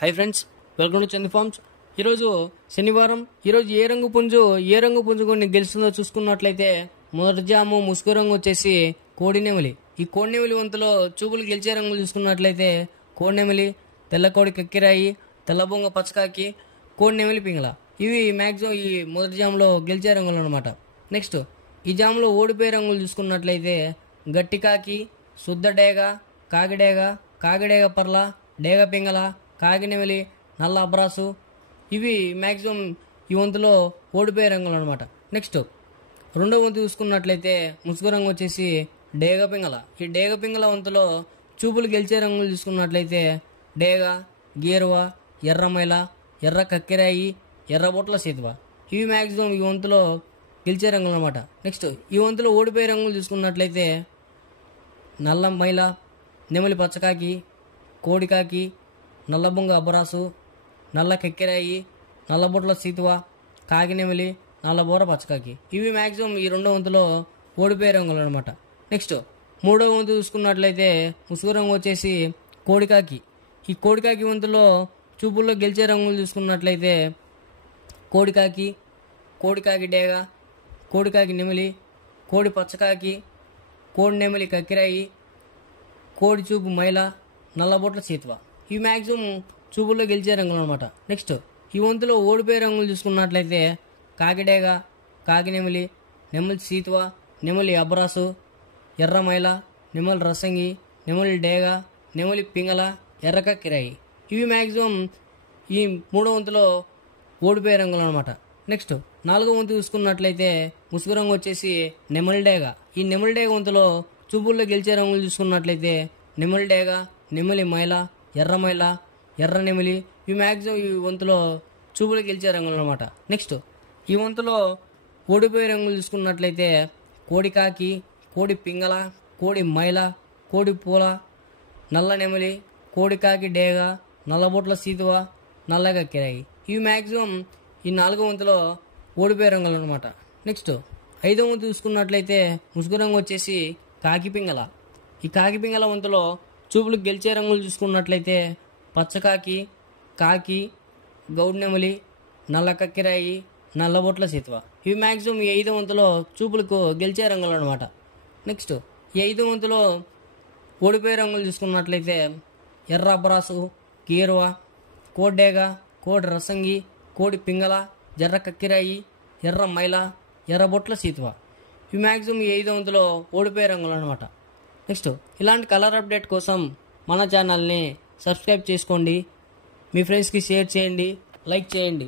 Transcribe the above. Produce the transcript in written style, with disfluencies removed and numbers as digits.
High friends, welcome to Chandi farms. ఈరోజు శనివారం. ఈరోజు ఏ రంగు పుంజు కొన్ని గెలుస్తుందో చూసుకున్నట్లయితే మొదటి జాము ముసుగు రంగు వచ్చేసి కోడినెమిలి. ఈ కోడినెమిలి వంతులో చూపులు గెలిచే రంగులు చూసుకున్నట్లయితే కోడినెమిలి, తెల్లకోడి కక్కిరాయి, తెల్లబొంగ పచ్చకాకి, కోడినెమిలి పింగళ. ఇవి మ్యాక్సిమం ఈ మొదటి జాములో గెలిచే రంగులు అనమాట. నెక్స్ట్ ఈ జాములో ఓడిపోయే రంగులు చూసుకున్నట్లయితే గట్టి కాకి, శుద్ధ డేగ, కాగిడేగ పర్ల, డేగ పింగళ, కాగినెమిలి, నల్ల అబ్రాసు. ఇవి మ్యాక్సిమం ఈ వంతులో ఓడిపోయే రంగులు అనమాట. నెక్స్ట్ రెండో వంతు చూసుకున్నట్లయితే ముసుగు రంగు వచ్చేసి డేగ పింగళ. ఈ డేగ పింగళ వంతులో చూపులు గెలిచే రంగులు చూసుకున్నట్లయితే డేగ, గేరువ, ఎర్రమైల, ఎర్ర కక్కిరాయి, ఎర్రబొట్ల సీతువ. ఇవి మ్యాక్సిమం ఈ వంతులో గెలిచే రంగులు అనమాట. నెక్స్ట్ ఈ వంతులో ఓడిపోయే రంగులు చూసుకున్నట్లయితే నల్ల మైల, నెమలి పచ్చకాకి, కోడికాకి, నల్లబొంగ అబ్బరాసు, నల్ల కెక్కిరాయి, నల్లబొట్ల సీతువ, కాకినెమిలి, నల్లబోర పచ్చకాకి. ఇవి మ్యాక్సిమం ఈ రెండో వంతులో ఓడిపోయే రంగులు అనమాట. నెక్స్ట్ మూడో వంతు చూసుకున్నట్లయితే ముసుగు రంగు వచ్చేసి కోడికాకి. ఈ కోడికాకి వంతులో చూపుల్లో గెలిచే రంగులు చూసుకున్నట్లయితే కోడికాకి డేగ, కోడికాకి నెమిలి, కోడి పచ్చకాకి, కోడి నెమిలి కక్కిరాయి, కోడి చూపు మైల, నల్లబొట్ల సీతువ. ఇవి మ్యాక్సిమం చూపుల్లో గెలిచే రంగులు అనమాట. నెక్స్ట్ ఈ వంతులో ఓడిపోయే రంగులు చూసుకున్నట్లయితే కాకిడేగ, కాకినెమిలి, నెమలి సీతువ, నెమలి అబ్రాసు, ఎర్రమైల, నెమలి రసంగి, నెమలి డేగ, నెమలి పింగళ, ఎర్రక కిరాయి. ఇవి మ్యాక్సిమం ఈ మూడో వంతులో ఓడిపోయే రంగులు అనమాట. నెక్స్ట్ నాలుగో వంతు చూసుకున్నట్లయితే ముసుగు రంగు వచ్చేసి నెమలి డేగ. ఈ నెమలి డేగ వంతులో చూపుల్లో గెలిచే రంగులు చూసుకున్నట్లయితే నెమలి డేగ, నెమలి మైల, ఎర్రమైల, ఎర్ర నెమిలి. ఇవి మ్యాక్సిమం ఈ వంతులో చూపులు గెలిచే రంగులు అనమాట. నెక్స్ట్ ఈ వంతులో ఓడిపోయే రంగులు చూసుకున్నట్లయితే కోడికాకి, కోడి పింగళ, కోడి మైల, కోడి పూల, నల్ల నెమిలి, కోడికాకి డేగ, నల్లబొట్ల సీతువ, నల్లగా కిరాయి. ఇవి మ్యాక్సిమం ఈ నాలుగో వంతులో ఓడిపోయే రంగులు అనమాట. నెక్స్ట్ ఐదో వంతు చూసుకున్నట్లయితే ముసుగు రంగు వచ్చేసి కాకి పింగళ. ఈ కాకి పింగళ వంతులో చూపులు గెలిచే రంగులు చూసుకున్నట్లయితే పచ్చకాకి, కాకి, గౌడ్ నెమలి, నల్ల కక్కిరాయి, నల్లబొట్ల సీతువ. ఇవి మ్యాక్సిమం ఈ ఐదో వంతులో చూపులకు గెలిచే రంగులు అనమాట. నెక్స్ట్ ఈ ఐదో వంతులో ఓడిపోయే రంగులు చూసుకున్నట్లయితే ఎర్ర అబ్రాసు, గేరువ, కోడ్డేగ, కోడి రసంగి, కోడి పింగళ, ఎర్ర కక్కిరాయి, ఎర్ర మైల, ఎర్రబొట్ల సీతువ. ఇవి మ్యాక్సిమం ఈ ఐదో వంతులో ఓడిపోయే రంగులు అనమాట. నెక్స్ట్ ఇలాంటి కలర్ అప్డేట్ కోసం మన ఛానల్ని సబ్స్క్రైబ్ చేసుకోండి, మీ ఫ్రెండ్స్కి షేర్ చేయండి, లైక్ చేయండి.